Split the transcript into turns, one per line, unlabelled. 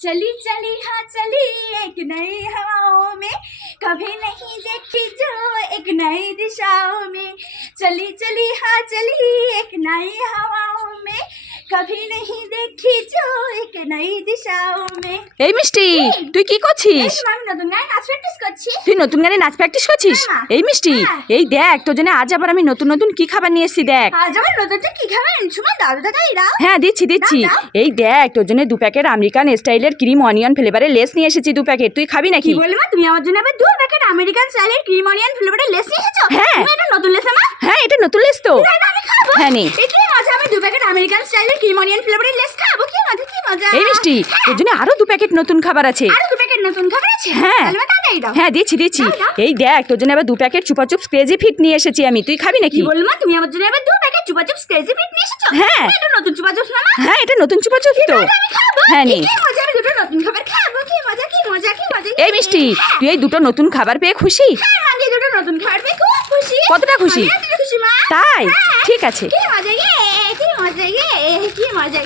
चली चली हाँ चली एक नई हवाओं में। कभी नहीं देखी जो एक नई दिशाओं में। चली चली हाँ चली एक नई हवाओं में। कभी नहीं देखी जो
এই মিষ্টি তুই কি করছিস? তুই নতুন গানে নাচ প্র্যাকটিস করছিস?
হ্যাঁ।
এই মিষ্টি
হ্যাঁ।
এই দেখ তোর জন্য আজ আবার আমি নতুন নতুন কি খাবার নিয়ে এসেছি দেখ।
আমার
হ্যাঁ দিচ্ছি দিচ্ছি। এই দেখ তোর জন্য দু প্যাকেট আমেরিকান স্টাইলের ক্রিম অনিয়ন ফ্লেভারের লেস নিয়ে এসেছি দু প্যাকেট। তুই খাবি নাকি?
কি বললে মা? তুমি আমার জন্য আবার দু প্যাকেট আমেরিকান স্টাইলের ক্রিম অনিয়ন ফ্লেভারের লেস নিয়ে এসেছ?
হ্যাঁ।
এটা নতুন লেস মা?
হ্যাঁ এটা নতুন লেস তো। হ্যাঁ, নে।
এই কি মজা আমি দু প্যাকেট আমেরিকান স্টাইলের ক্রিম অনিয়ন ফ্লেভারের লেস খাব? কি মজা কি
এই মিষ্টি তোর জন্য আরও দু প্যাকেট নতুন খাবার আছে।
আরও দু প্যাকেট নতুন খাবার আছে?
হ্যাঁ। হ্যাঁ দিচ্ছি দিচ্ছি। এই দেখ তোর জন্য আবার দু প্যাকেট চুপাচুপ ক্রেজি ফিট নিয়ে এসেছি আমি। তুই খাবি নাকি?
কি বলল মা? তুমি আমার জন্য আবার দু packet Chupa chips crazy fit নিয়ে এসেছ?
হ্যাঁ।
এটা নতুন চুপা চিপস না
হ্যাঁ এটা নতুন চুপাচুপ তো। হ্যাঁ, নে।
কি মজা? আমি দুটো নতুন খাবার খাব। কি মজা কি মজা কি মজা
এই মিষ্টি তুই এই দুটো নতুন খাবার পেয়ে খুশি?
হ্যাঁ মা দুটো নতুন খাবার পেয়ে খুব খুশি।
কতটা খুশি?
খুশি মা।
তাই?
হ্যাঁ।
ঠিক আছে।
কি মজা কি মজা কি মজা